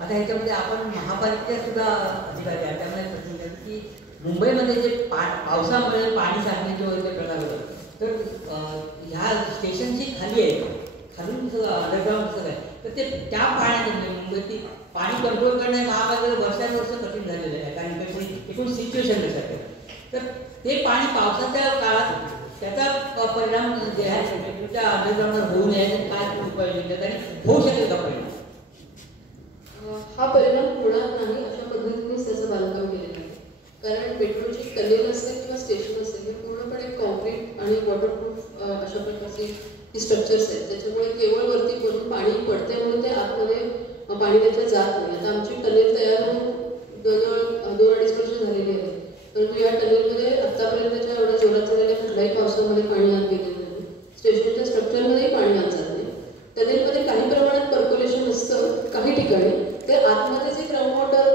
आता ह्याच्यामध्ये आपण महापालिकेच्या सुद्धा अधिकारी आहेत, त्यामुळे प्रश्न विचारतो की मुंबईमध्ये जे पावसामुळे पाणी साठण्याचे वगैरे प्रकार होतात, तर ह्या स्टेशनची खाली आहे, खालून सगळं अंडरग्राऊंड सगळं आहे, तर ते त्या पाण्यात मुंबईची पाणी कंट्रोल करणे महापालिकेला वर्षानुवर्ष कठीण झालेलं आहे. कारण एकूण सिच्युएशन लक्षात आहे. तर ते पाणी पावसाच्या काळात त्याचा परिणाम जे आहे तुमच्या अंडरग्राऊंडवर होऊ नये काय उपाय योजना आणि होऊ शकेल का परिणाम? हा परिणाम होणार नाही अशा पद्धतीनेच त्याचं बांधकाम केलेलं आहे. कारण मेट्रोची टनेल असेल किंवा स्टेशन असेल हे पूर्णपणे कॉन्क्रीट आणि वॉटरप्रूफ अशा प्रकारचे स्ट्रक्चर्स आहेत. त्याच्यामुळे केवळ वरती वरून पाणी पडते म्हणून ते आतमध्ये पाणी त्याच्या जात नाही. आता आमची टनेल तयार होऊन जवळजवळ 2-2.5 वर्ष झालेली आहे, परंतु या टनेलमध्ये आतापर्यंतच्या एवढ्या जोरात झालेल्या कुठल्याही पावसामध्ये पाणी आत गेलेलं नाही. स्टेशनच्या स्ट्रक्चरमध्येही पाणी आत जात नाही. टनेलमध्ये काही प्रमाणात पर्क्युलेशन असतं काही ठिकाणी, ते आतमध्ये जे ग्राउंड वॉटर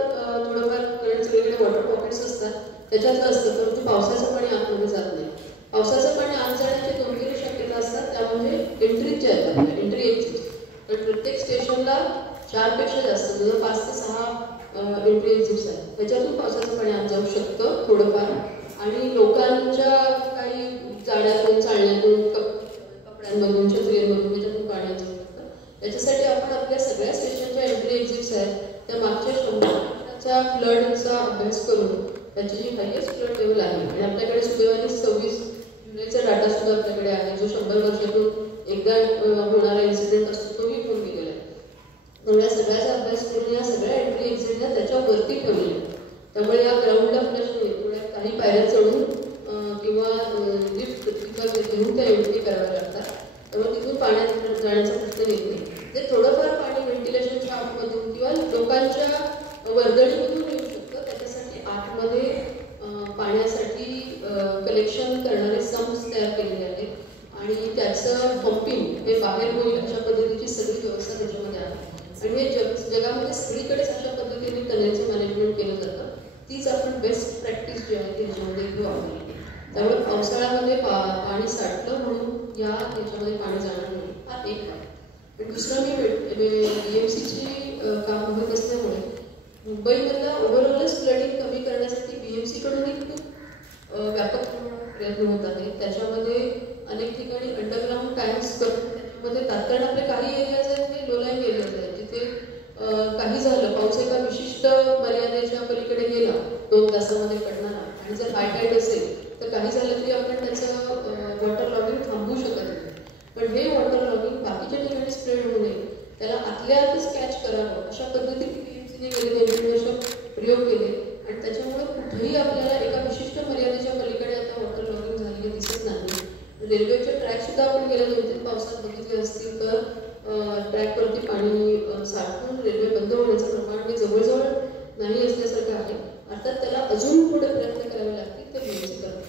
थोडंफार कारण सगळीकडे वॉटर पॉकेट्स असतात त्याच्यातलं असतं, परंतु पावसाचं पाणी आतमध्ये जात नाही. पावसाचं पाणी आत जाण्याची 2-3 शक्यता असतात, त्या म्हणजे एंट्रीज ज्या आहेत आपल्या एंट्री एक्झिट. तर प्रत्येक स्टेशनला 4 पेक्षा जास्त जवळ 5 ते 6 एंट्री एक्झिट्स आहेत. त्याच्यातून पावसाचं पाणी आत जाऊ शकतं थोडंफार, आणि लोकांच्या काही जाण्यातून चालण्यातून कपड्यांमधून छत्रीमधून त्याच्यातून पाणी जाऊ शकतं. त्याच्यासाठी आपण आपल्या सगळ्या स्टेशनच्या एंट्री एक्झिट्स आहेत त्या मागच्या 100 वर्षाचा फ्लडचा अभ्यास करून त्याची जी हायेस्ट फ्लड लेवल आहे, आणि आपल्याकडे सुदैवाने 26 जुलैचा डाटा सुद्धा आपल्याकडे आहे जो 100 वर्षातून एकदा होणारा इन्सिडेंट असतो तोही होऊन गेलेला आहे. तर या सगळ्याचा अभ्यास करून या सगळ्या एंट्री एक्झिटला त्याच्यावरती ठेवलेल्या. त्यामुळे या ग्राउंडला फ्लशने थोड्या काही पायऱ्या चढून किंवा लिफ्ट घेऊन त्या एंट्री कराव्या लागतात. त्यामुळे तिथून पाण्यात जाण्याचा प्रश्न येत नाही. ते थोडंफार पाणी व्हेंटिलेशनच्या आतमधून किंवा लोकांच्या वर्दळीमधून येऊ शकतं. त्याच्यासाठी आतमध्ये पाण्यासाठी कलेक्शन करणारे सम्प्स तयार केलेले आहेत आणि त्याचं पंपिंग हे बाहेर होईल अशा पद्धतीची सगळी व्यवस्था त्याच्यामध्ये आहे. आणि हे जगामध्ये सगळीकडेच अशा पद्धतीने टनेलचं मॅनेजमेंट केलं जातं. तीच आपण बेस्ट प्रॅक्टिस जी आहे ती ह्याच्यामध्ये घेऊ आपण. त्यामुळे पावसाळ्यामध्ये पाणी साठलं म्हणून याच्यामध्ये पाणी जाणार नाही, हा एक आहे. पण दुसरं मी BMCची काम बघत असल्यामुळे मुंबईमधला ओव्हरऑलच फ्लडिंग कमी करण्यासाठी BMCकडूनही खूप व्यापक प्रयत्न होत आहेत. त्याच्यामध्ये अनेक ठिकाणी अंडरग्राऊंड टँक्स करून त्याच्यामध्ये तात्काळ आपले काही एरियाज आहेत हे लो लाईन एरियाज आहेत जिथे काही झालं, पाऊस एका विशिष्ट मर्यादेच्या पलीकडे गेला 2 तासामध्ये पडणारा, आणि जर हाय टाईड असेल तर काही झालं तरी आपण त्याचं वॉटर लॉगिंग थांबवू शकत नाही. पण हे वॉटर लॉगिंग बाकीच्या ठिकाणी स्प्रेड होऊ नये, त्याला आतल्या आतच कॅच करावं अशा पद्धतीने BMCने गेले 2-3 वर्ष प्रयोग केले. आणि त्याच्यामुळे कुठेही आपल्याला एका विशिष्ट मर्यादेच्या पलीकडे आता वॉटर लॉगिंग झालेले दिसत नाही. रेल्वेचे ट्रॅक सुद्धा आपण गेल्या 2-3 पावसात बघितले असतील तर ट्रॅकवरती पाणी साठवून रेल्वे बंद होण्याचं प्रमाण हे जवळजवळ नाही असल्यासारखं आहे. अर्थात त्याला अजून पुढे प्रयत्न करावे लागतील, ते BMC करतात.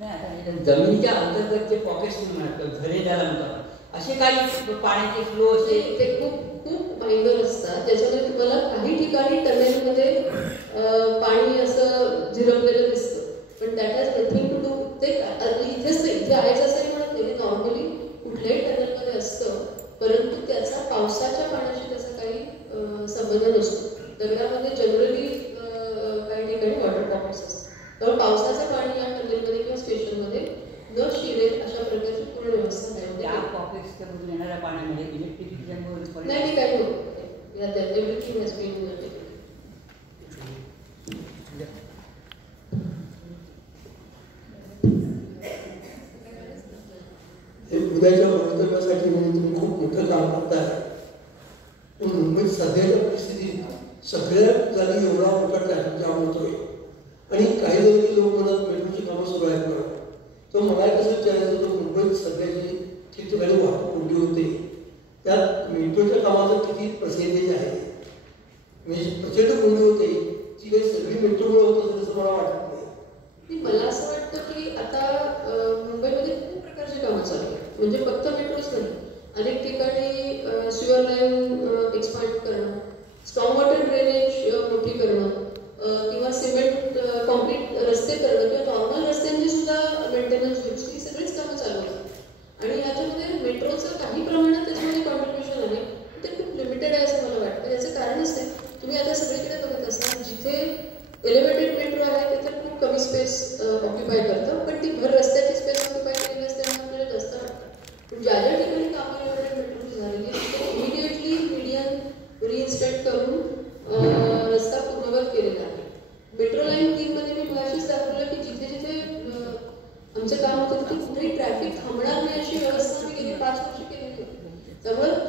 नाही, आता जमिनीच्या अंतर्गत जे पॉकेट्स म्हणतात घरे त्याला म्हणतात, असे काही पाण्याचे फ्लो असे ते खूप मायनर असतात. त्याच्यामध्ये तुम्हाला काही ठिकाणी टनेलमध्ये पाणी असं झिरपलेलं दिसतं, पण that has nothing to do. ते इथेच इथे आहेच असंही म्हणत नाही, नॉर्मली कुठल्याही टनेलमध्ये असतं, परंतु त्याचा पावसाच्या पाण्याशी त्याचा काही संबंध नसतो. दगडामध्ये जनरली काही ठिकाणी वॉटर पॉकेट्स असतात. त्यामुळे पावसाचं पाणी या टनेलमध्ये किंवा स्टेशनमध्ये न शिरेल अशा प्रकारची पूर्ण व्यवस्था आहे. त्या पॉकेट्सच्या मधून येणाऱ्या पाण्यामध्ये इलेक्ट्रिसिटी नाही काही होत यात एव्हरीथिंग हॅज बीन उद्याच्या भवितव्यासाठी म्हणून तुम्ही खूप मोठं काम करताय. पण मुंबईत सध्याच्या परिस्थितीत सगळ्या जागी एवढा मोठा ट्रॅफिक जाम होतोय आणि काही जरी लोक म्हणत मेट्रोची कामं सुरू आहेत म्हणून, तर मला कसं विचारायचं होतं मुंबईत सध्याची ठिकठिकाणी वाहतूक कोंडी होते, त्यात मेट्रोच्या कामाचं किती पर्सेंटेज आहे? म्हणजे प्रचंड कोंडी होते ती काही सगळी मेट्रोमुळे होत असेल असं मला वाटत नाही. मला असं वाटतं की आता मुंबईमध्ये खूप प्रकारची कामं चालू आहेत. म्हणजे फक्त मेट्रोच नाही, अनेक ठिकाणी सिवर लाईन एक्सपांड करणं, स्ट्रॉंग वॉटर ड्रेनेज मोठी करणं, किंवा सिमेंट कॉन्क्रीट रस्ते करणं, किंवा नॉर्मल रस्त्यांची सुद्धा मेंटेनन्स होईल, ही सगळीच कामं चालू होतात. आणि याच्यामध्ये मेट्रोचं काही प्रमाणात त्याच्यामध्ये कॉन्ट्रिब्युशन आहे, ते खूप लिमिटेड आहे असं मला वाटतं. याचं कारण असं आहे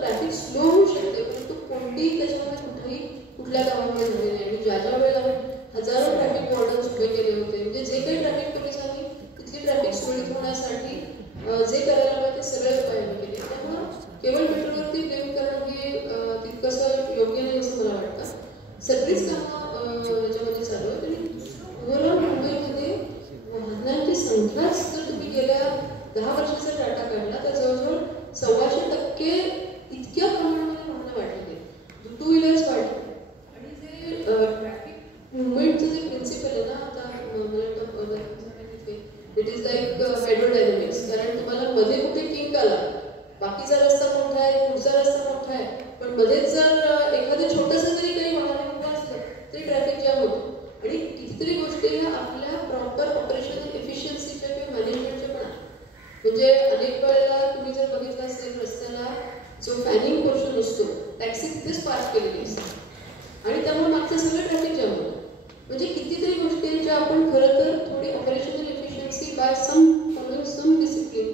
ट्रॅफिक स्लो होऊ शकते, परंतु कोणतीही त्याच्यामध्ये कुठल्या कामामध्ये झाले नाही. आणि ज्या वेळेला हजारो ट्रॅफिक वॉर्डन्स उभे केले होते, म्हणजे जे काही ट्रॅफिक पोलिसांनी तिथली ट्रॅफिक सुरळीत होण्यासाठी जे करायला पाहिजे ते सगळे उपाय केले. त्यामुळं केवळ मेट्रोवरती ब्लेम करणं हे तितकंसं योग्य नाही असं मला वाटतं. सगळीच कामं याच्यामध्ये चालू आहेत. आणि ओव्हरऑल मुंबईमध्ये वाहनांची संख्याच जर तुम्ही गेल्या 10 वर्षाचा डाटा काढला तर जवळजवळ 125% इतक्या प्रमाणामध्ये वाहनं वाढलेली आहेत. 2 व्हीलर्स वाढले. आणि जे ट्रॅफिक मुवमेंटचं जे प्रिन्सिपल आहे ना, आता मला इट इज लाईक हायड्रोडायनॅमिक्स. कारण तुम्हाला मध्ये कुठे किंक आला, बाकीचा रस्ता मोठा आहे, पुढचा रस्ता मोठा आहे, पण मध्येच जर एखादं छोटंसं जरी काही वाहन उभं असलं तरी ट्रॅफिक जॅम होतो. आणि कितीतरी गोष्टी ह्या आपल्या प्रॉपर ऑपरेशनल एफिशियन्सीच्या किंवा मॅनेजमेंटच्या पण आहेत. म्हणजे अनेक वेळेला तुम्ही जर बघितलं असेल रस्त्याला जो फॅनिंग पोर्शन असतो, टॅक्सी तिथेच पार्क केलेली असते आणि त्यामुळे मागचं सगळं ट्रॅफिक जॅम होतं. म्हणजे कितीतरी गोष्टी आहेत ज्या आपण खरं तर थोडी operational efficiency by some discipline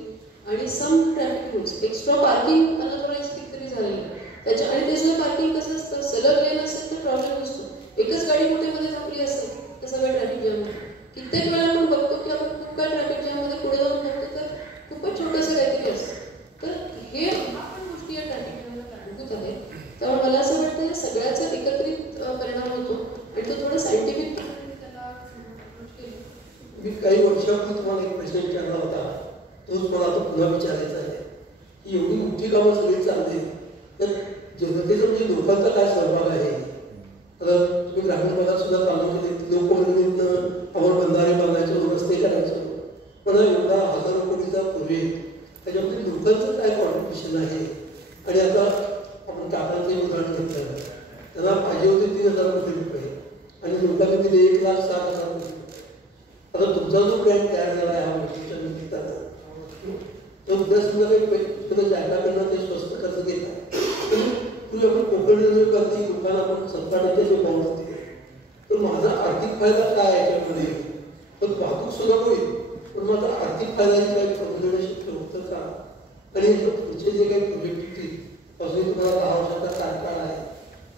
आणि some traffic rules, extra parking unauthorise कितीतरी झालेलं त्याच्या. आणि त्याशिवाय पार्किंग कसं असतं, सलग लेन असेल तर प्रॉब्लेम नसतो. एकच गाडी मोठ्यामध्ये थांबली असेल तर सगळं ट्रॅफिक जॅम होतं. कित्येक वेळा आपण बघतो की आपण खूप काय ट्रॅफिक जॅममध्ये पुढे जाऊन बघतो तर खूपच छोटंसं काहीतरी असतं. तर हे आपण गोष्टी या ट्रॅफिक जॅमला कारणीभूत आहेत. त्यामुळे मला असं वाटतं या सगळ्याचा एकत्रित परिणाम होतो आणि तो थोडा सायंटिफिक त्याला अप्रोच केला. मी काही वर्षापूर्वी तुम्हाला एक प्रश्न विचारला होता, तोच मला आता पुन्हा विचारायचा आहे की एवढी मोठी कामं सगळी चालली तर जनतेचं म्हणजे लोकांचा काय सहभाग आहे. तर तुम्ही ग्रामीण भागात सुद्धा कामं केली, लोकवर्गणीतनं आपण बंधारे बांधायचो, रस्ते करायचो, पण एवढा हजारो कोटीचा प्रोजेक्ट त्याच्यामध्ये लोकांचं काय कॉन्ट्रिब्युशन आहे. आणि आता आपण टाटांचं उदाहरण घेतलं, त्यांना पाहिजे होते 3,000 कोटी रुपये आणि लोकांनी दिले 1,60,000 कोटी. आता तुमचा जो प्लॅन तयार झाला आहे ह्या गोष्टीच्या निमित्तानं, तो उद्या सुद्धा काही जागा करणं ते स्वस्त कर्ज घेत आहे. तुम्ही आपण कोकण रेल्वेवरती लोकांना आपण 57 जे बॉन्ड दिले, तर माझा आर्थिक फायदा काय याच्यामध्ये, पण वाहतूक सुद्धा होईल, पण माझा आर्थिक फायद्याची काही प्रबोधन शक्य होतं का. आणि पुढचे जे काही प्रोजेक्ट होतील, अजून तुम्हाला 10 वर्षाचा कार्यकाळ आहे,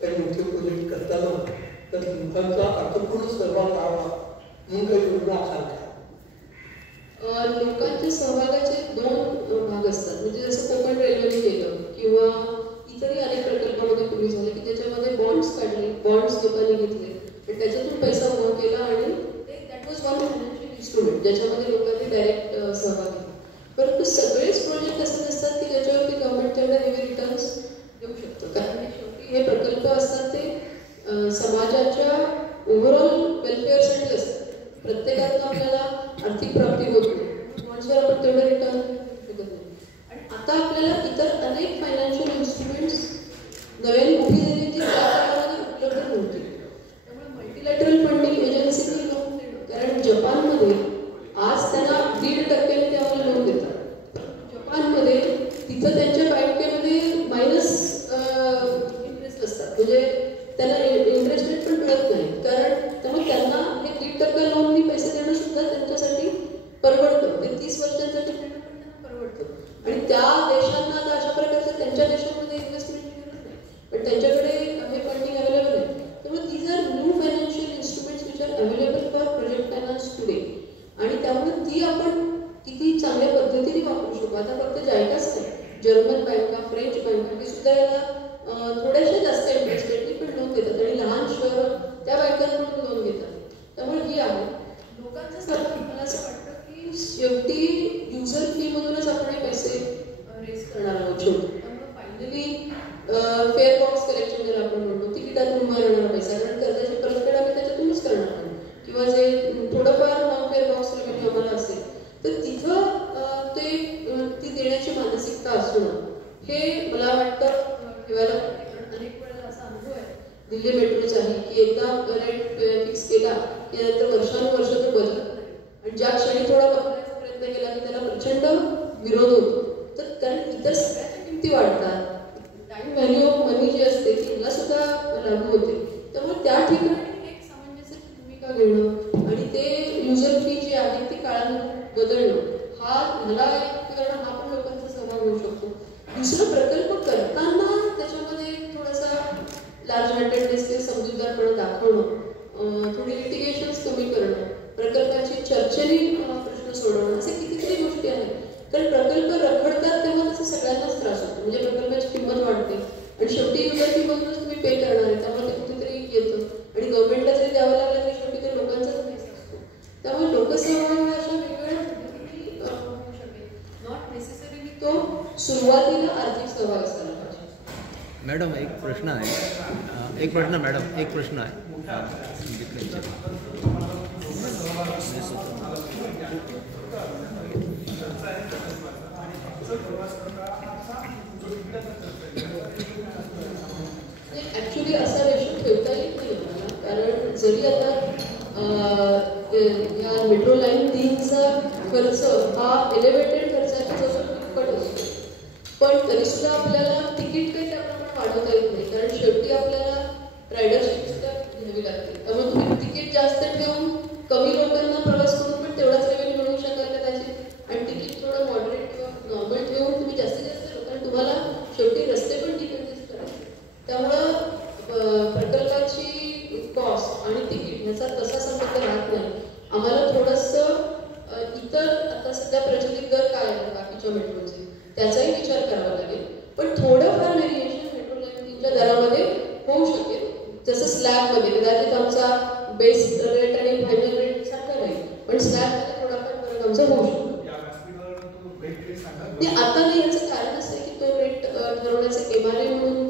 काही मोठे प्रोजेक्ट करताना तर लोकांचा अर्थपूर्ण सहभाग व्हावा म्हणून काही योजना असाल का. लोकांच्या सहभागाचे 2 भाग असतात. म्हणजे जसं कोकण रेल्वेने केलं किंवा इतरही अनेक प्रकल्पामध्ये पूर्वी झाले की त्याच्यामध्ये बॉन्ड्स काढले, बॉन्ड्स लोकांनी घेतले आणि त्याच्यातून पैसा उभा केला आणि that was one financial instrument ज्याच्यामध्ये लोकांनी डायरेक्ट सहभाग घेतला. परंतु सगळेच प्रोजेक्ट असे नसतात की ज्याच्यावरती गव्हर्नमेंट तेवढे हेवी रिटर्न्स देऊ शकतो. कारण शेवटी हे प्रकल्प असतात ते समाजाच्या ओव्हरऑल वेलफेअरसाठी असतात. प्रत्येकातून आपल्याला आर्थिक प्राप्ती होत नाही, बॉन्ड्सवर आपण तेवढं रिटर्न शकत नाही. आणि आता आपल्याला इतर अनेक फायनान्शियल इन्स्ट्रुमेंट्स नव्याने उभी झाली जी त्या काळामध्ये उपलब्ध नव्हती. त्यामुळे मल्टीलॅटरल फंडिंग एजन्सीनी लोन देणं, कारण जपानमध्ये आज त्यांना 1.5% ते आम्हाला लोन देतात. जपानमध्ये तिथं त्यांच्या बँकेमध्ये मायनस इंटरेस्ट असतात, म्हणजे त्यांना इंटरेस्ट रेट पण मिळत नाही. कारण त्यामुळे त्यांना हे 1.5% लोननी पैसे देणं सुद्धा त्यांच्यासाठी परवडतं. ते 30 वर्षांसाठी देणं पण त्यांना परवडतं. आणि त्या देशांना आता अशा प्रकारचं त्यांच्या देशामध्ये इन्व्हेस्टमेंटची गरज नाही, पण त्यांच्याकडे हे फंडिंग अवेलेबल आहे. त्यामुळे these are new financial instruments which are available for project finance today. आणि त्यामुळे ती आपण किती चांगल्या पद्धतीने वापरू शकतो. आता फक्त जायकाच नाही, जर्मन बँका, फ्रेंच बँका हे सुद्धा याला थोड्याशा जास्त इंटरेस्ट रेटनी पण लोन देतात आणि लहान शहरं त्या बँकांकडून लोन घेतात. त्यामुळे ही आहे लोकांचं सहभाग. मला असं वाटतं की शेवटी युजर फीमधूनच आपण हे पैसे रेज करणार आहोत शेवटी. त्यामुळे फायनली फेअर बॉक्स कलेक्शन जर आपण म्हणतो, तिकिटातून उभा राहणारा पैसा, कारण कर्जाची परतफेड आम्ही त्याच्यातूनच करणार आहोत किंवा जे थोडंफार नॉन फेअर बॉक्स रेव्हेन्यू आम्हाला असेल तर तिथं ती देण्याची मानसिकता असणं हे मला वाटतं ठेवायला. अनेक वेळेला असा अनुभव आहे दिल्ली मेट्रोचाही की एकदा रेट फिक्स केला की नंतर वर्षानुवर्ष तो बदलत नाही. आणि ज्या क्षणी थोडा बदलायचा प्रयत्न केला की त्याला प्रचंड विरोध होतो. तर कारण इतर सगळ्याच्या किमती वाढतात, टाइम व्हॅल्यू ऑफ मनी जी असते तिला सुद्धा लागू होते. त्यामुळे त्या ठिकाणी एक सामंजस्य भूमिका घेणं आणि ते युजर फी जी आहे ती काळानुसार बदलणं, हा मला करणं हा पण लोकांचा सहभाग होऊ शकतो. दुसरं प्रकल्प करताना आणि शेवटी युजर फीमधूनच तुम्ही पे करणार आहे, त्यामुळे ते कुठेतरी येतं आणि गव्हर्नमेंटला जरी द्यावं लागलं तरी शेवटी ते लोकांचाच पैसा असतो. त्यामुळे लोकसहभाग अशा वेगवेगळ्या पद्धतीने होऊ शकेल. नॉट नेसेसरीली तो सुरुवातीला आर्थिक सहभाग असायला पाहिजे. मॅडम एक प्रश्न आहे, एक प्रश्न आहे. ऍक्च्युली असा रेशो ठेवता येत नाही मला, कारण जरी आता या मेट्रो लाईन 3चा खर्च हा एलिव्हेटेड खर्चाच्या जवळ तिप्पट असतो, पण तरी सुद्धा आपल्याला तिकीट काही त्याप्रमाणे वाढवता येत नाही, कारण शेवटी आपल्याला रायडरशिप सुद्धा घ्यावी लागते. त्यामुळे तुम्ही तिकीट जास्त ठेवून कमी लोकांना प्रवास करून पण तेवढाच रेव्हेन्यू मिळवू शकाल कदाचित, आणि तिकीट थोडं मॉडरेट किंवा नॉर्मल ठेवून तुम्ही जास्तीत जास्त लोकांना, तुम्हाला शेवटी रस्ते पण डिकन्जेस्ट करायचे. त्यामुळं प्रकल्पाची कॉस्ट आणि तिकीट ह्याचा तसा संबंध राहत नाही. आम्हाला थोडंसं इतर आता सध्या प्रचलित दर काय आहे बाकीच्या मेट्रोचे त्याचाही विचार करावा लागेल, पण थोडंफार व्हेरिएशन मेट्रो लाईनच्या दरामध्ये होऊ शकेल. जसं स्लॅबमध्ये कदाचित आमचा बेस रेट आणि फायनल रेट सारखा राहील, पण स्लॅबमध्ये थोडाफार फरक आमचा होऊ शकतो. आता नाही, याचं कारण असं आहे की तो रेट ठरवण्याचे MRA म्हणून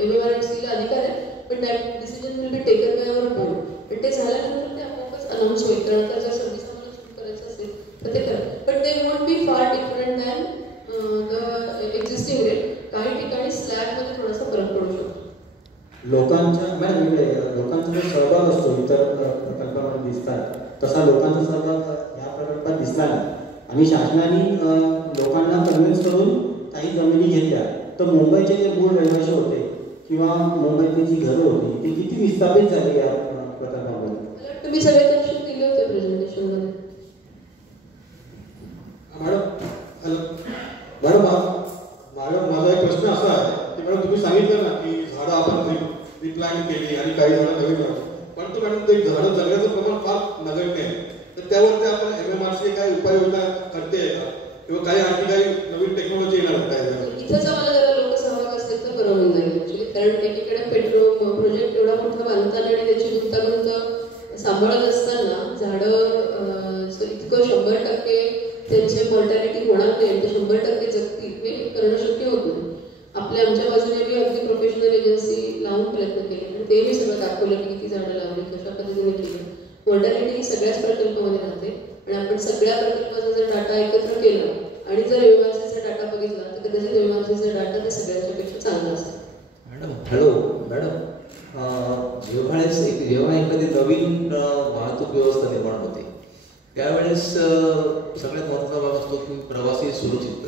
MMRTCला अधिकार आहे, पण that decision will be taken by our board. पण ते झाल्यानंतर ते आपोआपच अनाऊन्स होईल, कारण आता जर सर्व्हिस आम्हाला सुरू करायचं असेल तर ते करा, पण ते वोंट बी फार different than the existing rate. काही ठिकाणी स्लॅबमध्ये थोडासा फरक पडू शकतो. लोकांचा मॅडम इकडे लोकांचा जो सहभाग असतो इतर प्रकल्पामध्ये दिसतात, तसा लोकांचा सहभाग या प्रकल्पात दिसला नाही. आणि शासनाने लोकांना कन्व्हिन्स करून काही जमिनी घेतल्या, तर मुंबईचे जे मूळ रहिवासी होते किंवा मुंबईतली जी घरं होती ती किती विस्थापित झाली या प्रकल्पामध्ये? तुम्ही सगळे तपशील दिले होते प्रेझेंटेशनमध्ये. मॅडम माझा एक प्रश्न असा आहे की मॅडम तुम्ही सांगितलं ना की झाडं आपण रिप्लांट केली आणि काही झाडं नवीन लावली, परंतु मॅडम ते झाडं जगण्याचं प्रमाण फार नगण्य आहे, तर त्यावरती आपण MMRTC काही उपाययोजना करते का किंवा काही आणखी काही नवीन टेक्नॉलॉजी येणार काय? इथंच आम्हाला जरा लोकसहभाग असेल तर बरं होऊन जाईल ऍक्च्युली, कारण एकीकडे पेट्रोल प्रोजेक्ट एवढा मोठा बांधताना आणि त्याची गुंतागुंत सांभाळत असताना झाडं इतकं 100% त्यांची मॉर्टॅलिटी होणार नाही, ते 100% जगतील हे करणं शक्य होत नाही. आमच्या बाजूने मी अगदी प्रोफेशनल एजन्सी लावून प्रयत्न केले आणि ते मी सगळं दाखवलं की किती झाडं लावली, कशा पद्धतीने केली. मॉर्टॅलिटी ही सगळ्याच प्रकल्पामध्ये राहते आणि आपण सगळ्या प्रकल्पाचा जर डाटा एकत्र केला आणि जर MMRTCचा डाटा बघितला तर कदाचित MMRTCचा डाटा त्या सगळ्यांच्यापेक्षा चांगला असतो. मॅडम जेव्हा एखादी नवीन वाहतूक व्यवस्था निर्माण होते त्यावेळेस सगळ्यात महत्त्वाचा भाग असतो की प्रवासी सुरक्षित.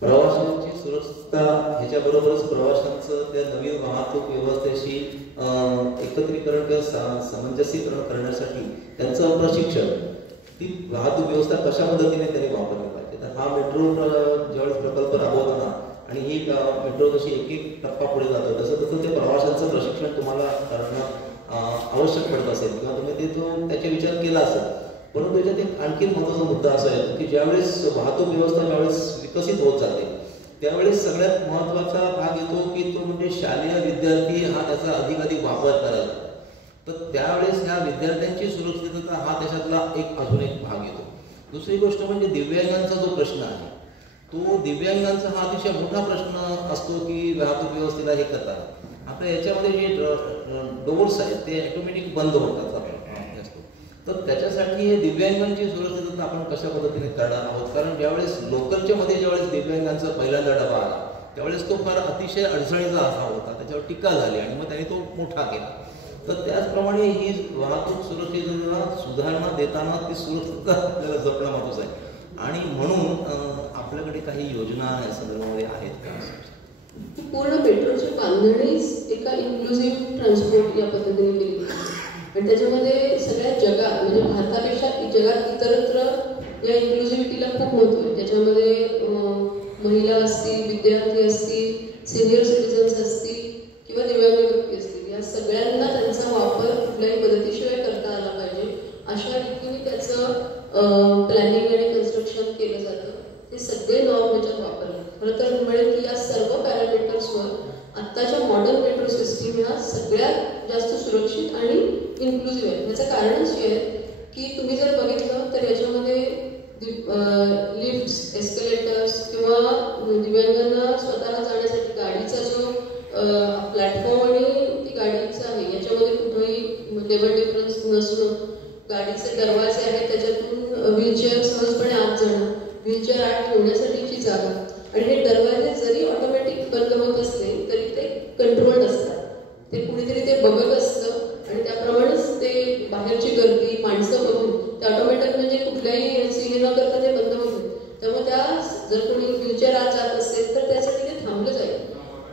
प्रवाशांची सुरक्षितता ह्याच्याबरोबरच प्रवाशांचं त्या नवीन वाहतूक व्यवस्थेशी एकत्रीकरण किंवा सामंजस्यीकरण करण्यासाठी त्यांचं प्रशिक्षण, ती वाहतूक व्यवस्था कशा पद्धतीने त्यांनी वापरली पाहिजे. तर हा मेट्रो ज्यावेळेस प्रकल्प राबवताना आणि ही मेट्रो जशी एक एक टप्पा पुढे जातो तसं तसं ते प्रवाशांचं प्रशिक्षण तुम्हाला करणं आवश्यक पडत असेल किंवा तुम्ही ते त्याचा विचार केला असेल. परंतु याच्यात एक आणखी महत्त्वाचा मुद्दा असा आहे की ज्यावेळेस वाहतूक व्यवस्था ज्यावेळेस विकसित होत जाते त्यावेळेस सगळ्यात महत्त्वाचा भाग येतो की तो म्हणजे शालेय विद्यार्थी हा त्याचा अधिकाधिक वापर करायला. तर त्यावेळेस ह्या विद्यार्थ्यांची सुरक्षितता हा त्याच्यातला अजून एक भाग येतो. दुसरी गोष्ट म्हणजे दिव्यांगांचा जो प्रश्न आहे तो दिव्यांगांचा हा अतिशय मोठा प्रश्न असतो की वाहतूक व्यवस्थेला हे करताना आता याच्यामध्ये जे डोर्स आहेत ते ऑटोमॅटिक बंद होतात असतो. तर त्याच्यासाठी हे दिव्यांगांची सुरक्षितता आपण कशा पद्धतीने करणार आहोत, कारण ज्यावेळेस लोकलच्या मध्ये ज्यावेळेस दिव्यांगांचा पहिल्यांदा डबा आला त्यावेळेस तो फार अतिशय अडचणीचा असा होता, त्याच्यावर टीका झाली आणि मग त्यांनी तो मोठा केला. तर त्याचप्रमाणे ही वाहतूक सुरक्षिततेला सुधारणा देताना ती सुरक्षितता आपल्याला जपणं महत्त्वाचं आहे. आणि म्हणून आपल्याकडे काही योजना या संदर्भामध्ये आहेत का? पूर्ण मेट्रोची बांधणीच एका इन्क्लुझिव्ह ट्रान्सपोर्ट या पद्धतीने केली आणि त्याच्यामध्ये सगळ्या जगात म्हणजे भारतापेक्षा जगात इतरत्र या इन्क्लुझिव्हिटीला खूप महत्त्व आहे. त्याच्यामध्ये महिला असतील, विद्यार्थी असतील, सिनियर सिटीजन्स असतील किंवा दिव्यांग व्यक्ती असतील, या सगळ्यांना त्यांचा वापर कुठल्याही मदतीशिवाय करता आला पाहिजे अशा रीतीने त्याचं प्लॅनिंग आणि कन्स्ट्रक्शन केलं जातं. ते सगळे नॉर्म त्याच्यात वापरले. खरं तर मिळेल की या सर्व पॅरामीटर्सवर सिस्टीम ह्या सगळ्यात जास्त सुरक्षित आणि इन्क्लुझिव्ह आहे. याचं कारणच हे आहे की तुम्ही जर बघितलं तर याच्यामध्ये लिफ्ट्स, एस्केलेटर्स किंवा दिव्यांगांना स्वतः जाण्यासाठी गाडीचा जो प्लॅटफॉर्म आणि ती गाडीचं आहे याच्यामध्ये कुठेही लेवल डिफरन्स नसणं, गाडीचे दरवाजे आहेत त्याच्यातून व्हीलचेअर सहजपणे आत जाणं, व्हीलचेअर आत ठेवण्यासाठीची जागा, आणि हे दरवाजे जरी ऑटोमॅटिक बंद होत असले तरी ते कंट्रोल्ड असतात. ते कुणीतरी ते बघत असतं आणि त्याप्रमाणेच ते बाहेरची गर्दी माणसं बघून ते ऑटोमॅटिक म्हणजे कुठल्याही हे न करता ते बंद होतं. त्यामुळे त्या जर कोणी व्हीलचेअर आत जात असेल तर त्यासाठी ते थांबलं जाईल.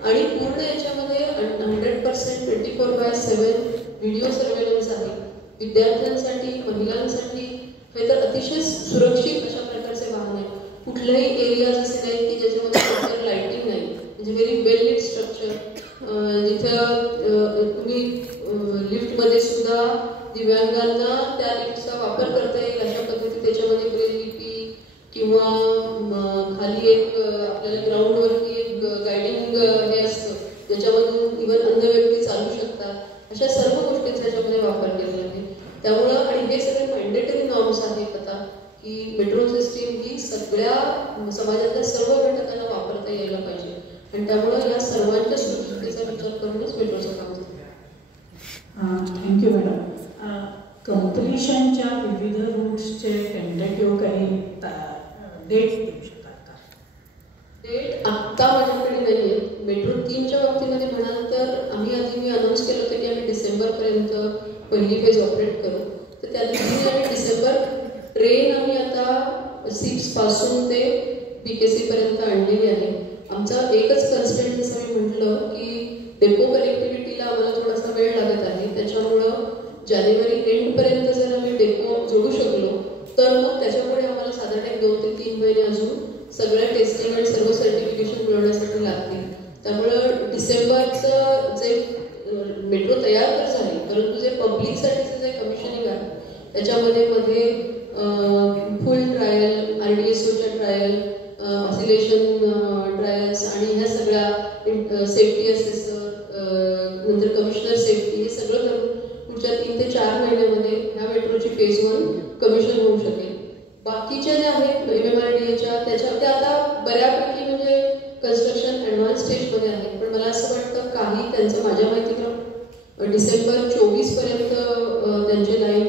आणि पूर्ण याच्यामध्ये 100% 24/7 व्हिडिओ सर्वेलन्स आहे. विद्यार्थ्यांसाठी, महिलांसाठी हे तर अतिशय सुरक्षित अशा प्रकारचे वाहन आहे. कुठल्याही एरियाज असे नाही की ज्याच्यामध्ये लाइटिंग नाही, म्हणजे व्हेरी वेल लिट स्ट्रक्चर. जिथं तुम्ही लिफ्टमध्ये सुद्धा दिव्यांगांना त्या लिफ्टचा वापर करता येईल अशा पद्धती त्याच्यामध्ये ब्रेल लिपी किंवा खाली एक आपल्याला ग्राउंडवरती एक गायडिंग हे असतं ज्याच्यामधून इव्हन अंध व्यक्ती चालू शकतात. अशा सर्व गोष्टींचा त्याच्यामध्ये वापर केलेला आहे. त्यामुळं आणि हे सगळे मॅन्डेटरी नॉर्म्स आहेत आता की मेट्रो सिस्टीम ही सगळ्या समाजातल्या सर्व घटकांना वापरता यायला पाहिजे आणि त्यामुळं या सर्वांच्या सुरक्षिततेचा विचार करूनच मेट्रोचं काम होतं. Thank you madam. कंप्लिशनच्या विविध रूट्सचे टेंटेटिव्ह काही डेट देऊ शकतात का? डेट आत्ता माझ्याकडे नाही आहे. मेट्रो 3च्या बाबतीमध्ये म्हणाल तर मी अनाऊन्स केलं होतं की आम्ही डिसेंबरपर्यंत पहिली फेज ऑपरेट करू. तर त्या दृष्टीने आम्ही डिसेंबर ट्रेन आम्ही आता सिप्सपासून ते BKC पर्यंत आणलेली आहे. आमचा एकच कन्स्टेंट जसं मी म्हटलं की डेपो कनेक्टिव्हिटीला आम्हाला थोडासा वेळ लागत आहे. त्याच्यामुळं जानेवारी एंडपर्यंत जर आम्ही डेपो जोडू शकलो तर मग त्याच्यापुढे आम्हाला साधारण 2 ते 3 महिने अजून सगळ्या टेस्टिंग आणि सर्व सर्टिफिकेशन मिळवण्यासाठी लागतील. त्यामुळं डिसेंबरचं जे मेट्रो तयार तर झाली, परंतु जे पब्लिकसाठीचं जे कमिशनिंग आहे त्याच्यामध्ये मध्ये फुल ट्रायल, RDSOच्या ट्रायल, ऑसिलेशन ट्रायल्स आणि ह्या सगळ्या सेफ्टी असेसर, नंतर कमिशनर सेफ्टी, हे सगळं करून पुढच्या 3 ते 4 महिन्यामध्ये ह्या मेट्रोची फेज 1 कमिशन होऊ शकेल. बाकीच्या ज्या आहेत MMRDAच्या त्या आता बऱ्यापैकी म्हणजे कन्स्ट्रक्शन ॲडव्हान्स स्टेजमध्ये आहेत. पण मला असं वाटतं काही त्यांचं माझ्या माहितीप्रमाणे डिसेंबर 24 पर्यंत त्यांचे लाईन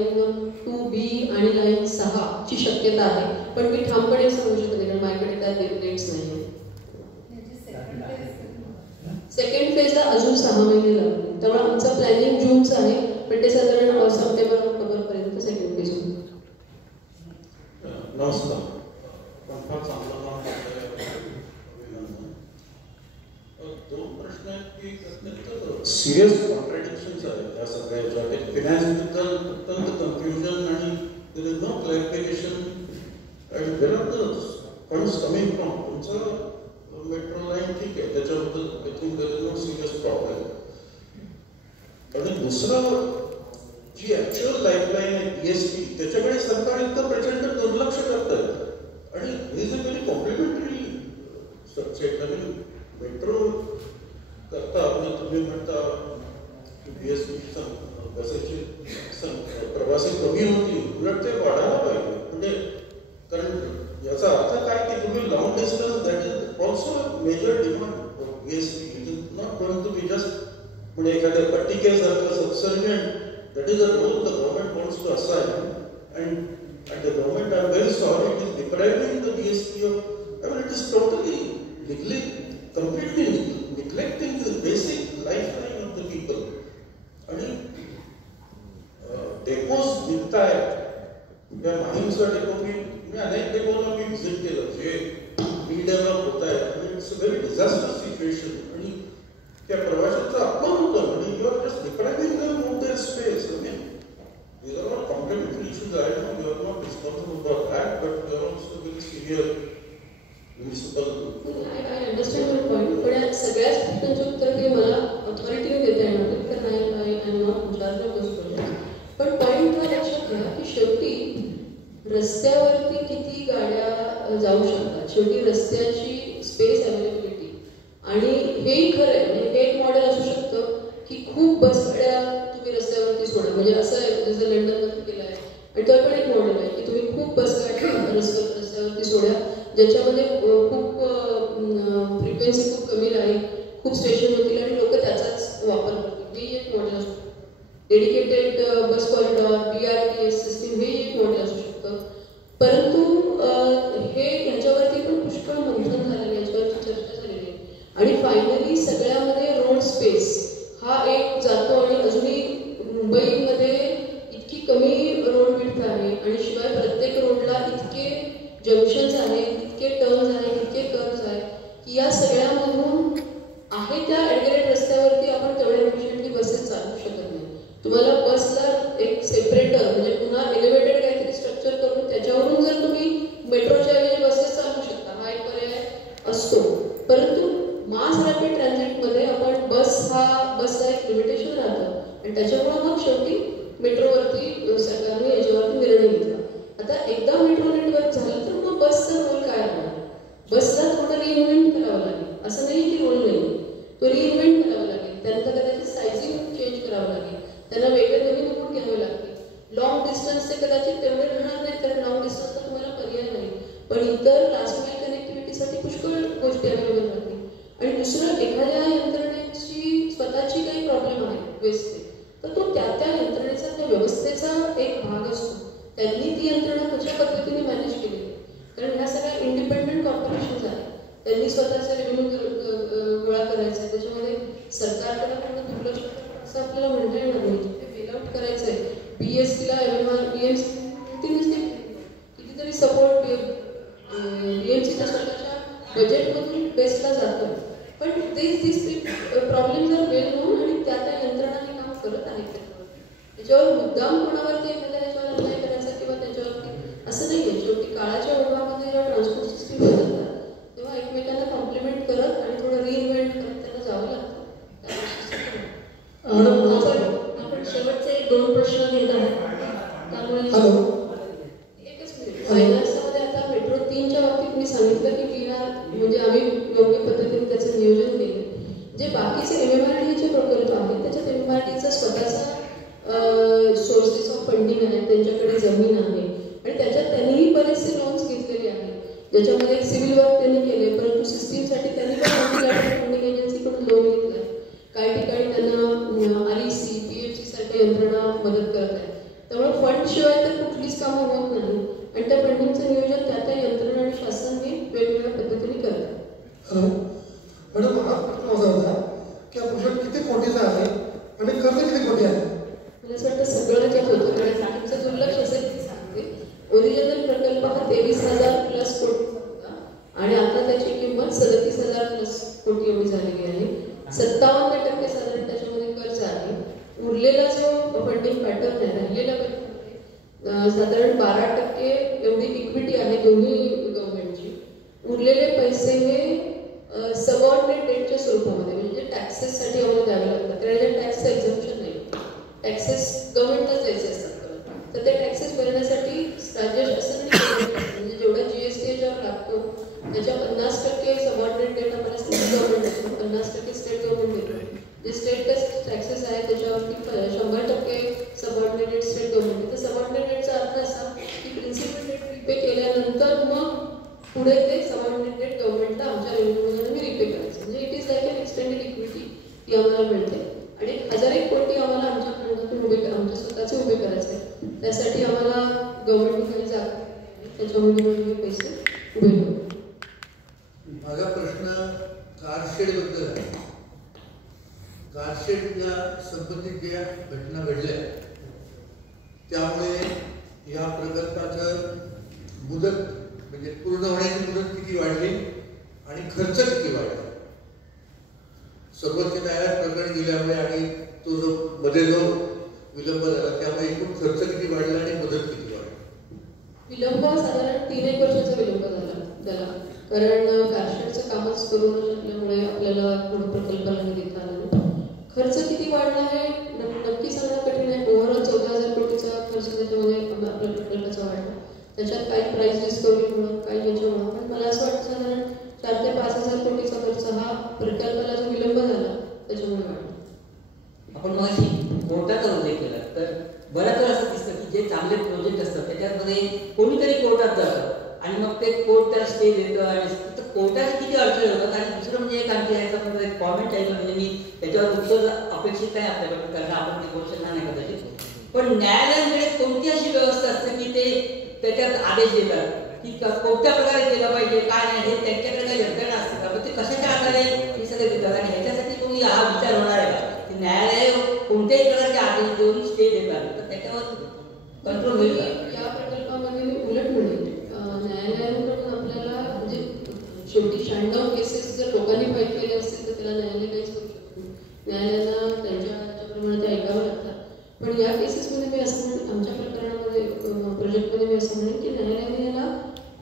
2B आणि लाईन 6ची शक्यता आहे. पण मी ठामपणे सांगू शकत नाही कारण माझ्याकडे त्या डेट्स नाही आहेत. सेकंड फेजला अजून 6 महिने लागतील. त्यामुळे आमचं प्लॅनिंग जूनचं आहे, पण ते साधारण सप्टेंबर-ऑक्टोबर पर्यंत सेकंड फेज होईल. नमस्कार. दोन प्रश्न आहेत की सिरियस कॉन्ट्रॅडिक्शन्स आहेत या सगळ्याच्या. फिनान्सबद्दल अत्यंत कन्फ्युजन आणि there is no clarification and there are the funds coming from. तुमचं मेट्रो लाईन ठीक आहे, त्याच्याबद्दल I think there is no serious problem. आणि दुसरं जी ॲक्च्युअल लाईफलाईन आहे PSP त्याच्याकडे सरकार इतकं प्रचंड दुर्लक्ष करतं आणि is a very complementary structure. नवीन मेट्रो करता तुम्ही म्हणता PSP बसायची प्रवासी कमी होती, उलट ते वाढायला पाहिजे. म्हणजे कारण याचा अर्थ काय की तुम्ही long distance that is also major demand PSP. It is not going to be just म्हणजे एखाद्या पट्टिकेसारखं subservient. That is a role the government wants to assign, and the government, I am very sorry, it is depriving the PSP of, I mean, it is totally completely neglecting the basic lifeline of the people. आणि depots निघतायत. त्या माहीमचा depot मी अनेक डेपोला मी visit केलं जे redevelop होत आहेत. It's a very disaster situation आणि त्या प्रवाशांचा अपमान होतं. म्हणजे you are just depriving them of their space. I mean, these are not complementary issues. I know you are not responsible for that, but you are also very severe municipal. I understand your point. पण या सगळ्याच प्रश्नांचे उत्तर काही मला ऑथॉरिटीने देता येणार नाही तर नाही. I am not in charge of those project. पण पॉईंट हा लक्षात घ्या की शेवटी रस्त्यावरती किती गाड्या जाऊ शकतात, शेवटी रस्त्याची स्पेस अवेलेबिलिटी आणि हे डेडिकेटेड बस कॉरिडॉर, BRTS सिस्टीम हे एक मॉडेल असू शकतं. परंतु हे याच्यावरती पण पुष्कळ मंथन झालेलं, याच्यावरची चर्चा झालेली आहे. आणि फायनली सगळ्यामध्ये रोड स्पेस हा एक जातो आणि अजूनही मुंबईमध्ये इतकी कमी रोड विड्थ आहे आणि शिवाय प्रत्येक रोडला इतके जंक्शन्स आहेत, इतके टर्न्स आहेत, इतके कर्व्स आहेत की या सगळ्यामधून आहे त्या ॲडगेरेट रस्त्यावरती आपण तेवढ्या एफिशियंटली बसेस चालवू शकत नाही. तुम्हाला बसला एक सेपरेटर म्हणजे पुन्हा एलिव्हेटेड काहीतरी स्ट्रक्चर करून त्याच्यावरून जर तुम्ही मेट्रोच्या ऐवजी बसेस चालवू शकता हा एक पर्याय असतो. परंतु मास रॅपिड ट्रान्झिटमध्ये आपण बसचा एक लिमिटेशन राहतं आणि त्याच्यामुळे मग शेवटी मेट्रोवरती सरकारने याच्यावरती निर्णय घेतला. आता एकदा मेट्रो नेटवर्क झालं तर मग बसचा रोल काय राहणार? बसला थोडं रिइन्व्हेंट करावं लागेल, असं नाही की रोल नाही, तो रिइन्व्हेंट करावा लागेल. त्यानंतर कदाचित सायझिंग चेंज करावं लागेल, त्यांना वेगळे नवीन रूट घ्यावे लागतील. लॉंग डिस्टन्सचे कदाचित तेवढे राहणार नाहीत कारण लॉंग डिस्टन्सचा तुम्हाला पर्याय नाही, पण इतर लास्ट माईल कनेक्टिव्हिटीसाठी पुष्कळ गोष्टी अवेलेबल राहतील. आणि दुसरं एखाद्या यंत्रणेची स्वतःची काही प्रॉब्लेम आहे वेस्टचे, तर तो त्या यंत्रणेचा त्या व्यवस्थेचा एक भाग असतो. त्यांनी ती यंत्रणा कशा पद्धतीने मॅनेज केली, कारण ह्या सगळ्या इंडिपेंडंट कॉर्पोरेशन्स आहेत, त्यांनी स्वतःचा रेव्हेन्यू गोळा करायचा आहे. त्याच्यामध्ये सरकारकडे पूर्ण दुर्लक्ष असं आपल्याला म्हणता येणार नाही. ते बेल आउट करायचं आहे. BSTला BMC कितीतरी सपोर्ट BMCच्या स्वतःच्या बजेटमधून बेस्टला जातं. पण दिस प्रॉब्लेम्स आर वेल नोन आणि त्या यंत्रणाने काम करत आहेत. त्याच्यावर मुद्दाम कोणावरती एखाद्या ह्याच्यावर अन्याय करायचा किंवा त्याच्यावरती असं नाही आहे. शेवटी काळाच्या ओघामध्ये जेव्हा ट्रान्सपोर्ट सिस्टीम बदलतात तेव्हा एकमेकांना कॉम्प्लिमेंट करत आणि थोडं रिइन्व्हेंट करत त्यांना जावं लागतं. आपण शेवटचे 2 प्रश्न घेत आहोत, त्यामुळे एकच मिनिट. फायनान्समध्ये आता मेट्रो 3च्या बाबतीत मी सांगितलं की बिहार म्हणजे आम्ही योग्य पद्धतीने त्याचं नियोजन केलं. जे बाकीचे MMRDAचे प्रकल्प आहेत त्याच्यात MMRDAचा स्वतःचा सोर्सेस ऑफ फंडिंग आहे, त्यांच्याकडे जमीन आहे आणि त्याच्यात त्यांनीही बरेचसे लोन्स घेतलेले आहेत, ज्याच्यामध्ये सिव्हिल वर्क त्यांनी केले. परंतु सिस्टीमसाठी त्यांनी पण मल्टीलॅटरल फंडिंग एजन्सीकडून लोन घेतलं आहे. काही ठिकाणी त्यांना REC, PFC सारख्या यंत्रणा मदत करत आहेत. त्यामुळे फंड शिवाय तर कुठलीच कामं होत नाही आणि त्या फंडिंगचं नियोजन त्या यंत्रणा आणि शासन हे वेगवेगळ्या पद्धतीने करतात. हॅलो मॅडम, हा प्रश्न असा होता की हा प्रोजेक्ट किती कोटीचा आहे आणि खर्च किती कोटी आहे? मला असं वाटतं सगळं जे होतं कारण तुमचं दुर्लक्ष असेल ते सांगते. ओरिजिनल प्रकल्प हा 23,000+ कोटीचा होता आणि आता त्याची किंमत 37,000+ कोटी एवढी झालेली आहे. 57% साधारण त्याच्यामध्ये कर्ज आहे. उरलेला जो फंडिंग पॅटर्न आहे राहिलेल्या पैशामध्ये साधारण 12% एवढी इक्विटी आहे दोन्ही गव्हर्नमेंटची. उरलेले पैसे हे सबऑर्डिनेट डेटच्या स्वरूपामध्ये म्हणजे टॅक्सेससाठी आम्हाला द्यावे लागतात कारण टॅक्सचं एक्झम्पशन नाही. टॅक्सेस गव्हर्नमेंटलाच द्यायचे असतात. तर ते टॅक्सेस भरण्यासाठी राज्य शासनाने म्हणजे जेवढा GST याच्यावर लागतो त्याच्या 50% सबऑर्डिनेट डेट आपल्याला स्टेट गव्हर्नमेंट देतो, 50% स्टेट गव्हर्नमेंट देतो. जे स्टेट टॅक्सेस आहे त्याच्यावरती 100% सबऑर्डिनेटेड स्टेट गव्हर्नमेंट. तर सबऑर्डिनेट डेटचा अर्थ असा की प्रिन्सिपल डेट रिपे केल्यानंतर मग पुढे ते सबऑर्डिनेट डेट गव्हर्नमेंटला आमच्या रेव्हेन्यूमधून आम्ही रिपे करायचं. म्हणजे it is like N extended equity ती आम्हाला मिळते आणि 1,001 कोटी आम्हाला आमच्या फंडातून आमच्या स्वतःचे उभे करायचे. त्यासाठी आम्हाला गव्हर्नमेंटकडे जागा त्याच्यामध्ये हे पैसे उभे करू. माझा प्रश्न कारशेडबद्दल आहे. कारशेडला संबंधित ज्या घटना घडल्या त्यामुळे या प्रकल्पाचं मुदत म्हणजे पूर्ण होण्याची मुदत किती वाढली आणि खर्च किती वाढला? सर्वोच्च न्यायालयात प्रकरण गेल्यामुळे आणि तो जो मध्ये जो विलंब झाला त्यामुळे एकूण खर्च किती वाढला आणि मुदत किती वाढली? विलंब साधारण 3-1 वर्षाचा विलंब झाला त्याला, कारण कारशेडचं कामच करून असल्यामुळे आपल्याला पुढे प्रकल्पाला देता आलं. खर्च किती वाढला आहे नक्की सांगणं कठीण आहे. ओव्हरऑल 14,000 कोटीचा खर्च त्याच्यामध्ये आपल्या प्रकल्पाचा वाढला. त्याच्यात काही प्राईस डिस्कवरीमुळं काही याच्यामुळं, पण मला असं वाटतं साधारण 4,000 ते 5,000 कोटीचा खर्च हा प्रकल्पाला जो विलंब झाला त्याच्यामुळे वाढला. आपण मग कोर्टाचा उल्लेख केला तर बऱ्याच वेळा असं दिसतं की जे चांगले प्रोजेक्ट असतात त्याच्यामध्ये कोणीतरी कोर्टात जातं आणि मग ते कोर्ट त्याला स्टे देतं आणि कोर्टाची किती अडचणी होतात. आणि दुसरं म्हणजे एक आणखी याचा एक कॉमेंट आहे म्हणजे मी त्याच्यावर उत्तर अपेक्षित आहे आपल्याकडून, कारण आपण ते बोलू शकणार नाही कदाचित. पण न्यायालयाकडे कोणती अशी व्यवस्था असते की ते त्याच्यात आदेश देतात की कोणत्या प्रकारे केलं पाहिजे, काय नाही, हे त्यांच्याकडे काही यंत्रणा असते का? ते कशाच्या आधारे हे सगळे देतात आणि ह्याच्यासाठी कोणी हा विचार होणार आहे का की न्यायालय कोणत्याही प्रकारचे आदेश देऊन स्टे देतात, तर त्याच्यावर कंट्रोल होईल का? या प्रकल्पामध्ये मी उलट म्हणेन, न्यायालयाकडून आपल्याला म्हणजे शेवटी 96 केसेस जर लोकांनी फाईट केले असतील तर त्याला न्यायालय काहीच करू शकत नाही. न्यायालयाला त्यांच्याप्रमाणे ते ऐकावं लागतात. पण या केसेसमध्ये मी असं म्हणेन, आमच्या प्रकरणामध्ये प्रोजेक्टमध्ये मी असं म्हणेन की न्यायालयाने याला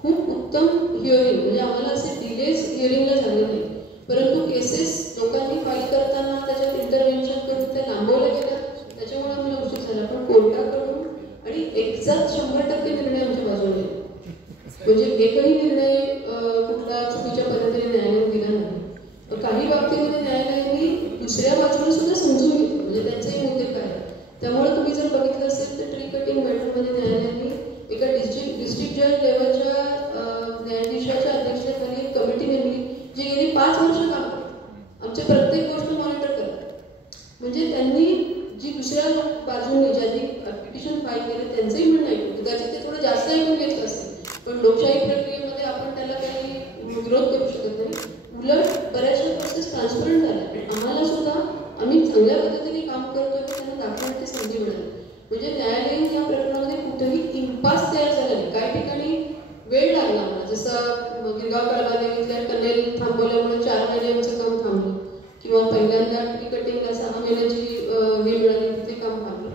खूप उत्तम हिअरिंग, म्हणजे आम्हाला असे डिलेज हिअरिंगला झाले नाही, परंतु केसेस लोकांनी फाईल करताना त्याच्यात इंटरव्हेन्शन करून त्या लांबवल्या गेल्या, त्याच्यामुळे आम्हाला उशीर झाला. पण कोर्टाकडून आणि एक्झॅक्ट 100% निर्णय आमच्या बाजूने, म्हणजे एकही निर्णय कुठला चुकीच्या पद्धतीने न्यायालयाने दिला नाही. काही बाबतीमध्ये न्यायालयाने दुसऱ्या बाजूने सुद्धा समजून घेतलं, म्हणजे त्यांचेही मुद्दे काय. त्यामुळे तुम्ही जर बघितलं असेल तर ट्री कटिंग मॅटरमध्ये न्यायालयाने एका डिस्ट्रिक्ट जज लेवलच्या न्यायाधीशाच्या अध्यक्षतेखाली एक कमिटी नेमली जी गेली 5 वर्ष काम करते, आमच्या प्रत्येक गोष्ट मॉनिटर करतात. म्हणजे त्यांनी जी दुसऱ्या बाजूने ज्यांनी पिटिशन फाईल केलं त्यांचंही म्हणणं ऐकलं, कदाचित ते थोडं जास्त ऐकून घेतलं असेल, पण लोकशाही प्रक्रियेमध्ये आपण त्याला काही विरोध करू शकत नाही. उलट बऱ्याचशा प्रोसेस ट्रान्सपरंट झाल्या आणि आम्हाला सुद्धा आम्ही चांगल्या पद्धतीने काम करतोय की त्यांना दाखवण्याची संधी मिळाली. म्हणजे न्यायालयीन या प्रकरणामध्ये कुठेही इम्पास तयार झाला नाही. काही ठिकाणी वेळ लागला आम्हाला, जसं गिरगाव कळबादेवीतल्या कन्नेल थांबवल्यामुळे 4 महिने आमचं काम थांबलं, किंवा पहिल्यांदा ट्री कटिंगला 6 महिन्याची हे मिळाली तिथे काम थांबलं.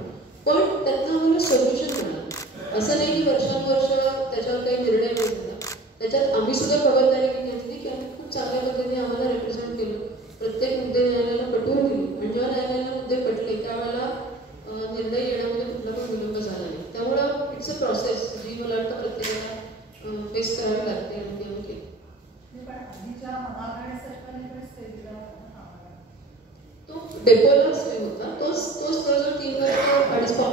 पण त्यातनं आम्हाला सोल्युशन मिळालं. असं नाही की वर्षानुवर्ष त्याच्यावर काही निर्णय नाही झाला. त्याच्यात आम्ही सुद्धा खबरदारी घेतली की आम्ही खूप चांगल्या पद्धतीने आम्हाला रिप्रेझेंट केलं, प्रत्येक मुद्दे न्यायालयाला पटवून दिली, आणि जेव्हा न्यायालयाला मुद्दे पटले त्यावेळेला निर्णय येण्यामध्ये कुठला पण विलंब झाला नाही. त्यामुळं इट्स अ प्रोसेस जी मला वाटतं प्रत्येकाला फेस करावी लागते आणि ती आम्ही केली. तो डेपोला स्टे होता, तोच जवळजवळ 3 वर्ष 2.5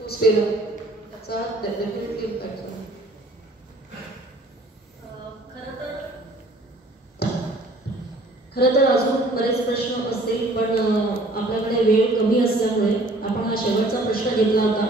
तो स्टे लागला, त्याचा डेफिनेटली इम्पॅक्ट झाला. खरं तर अजून बरेच प्रश्न असतील, पण आपल्याकडे वेळ कमी असल्यामुळे आपण हा शेवटचा प्रश्न घेतला होता.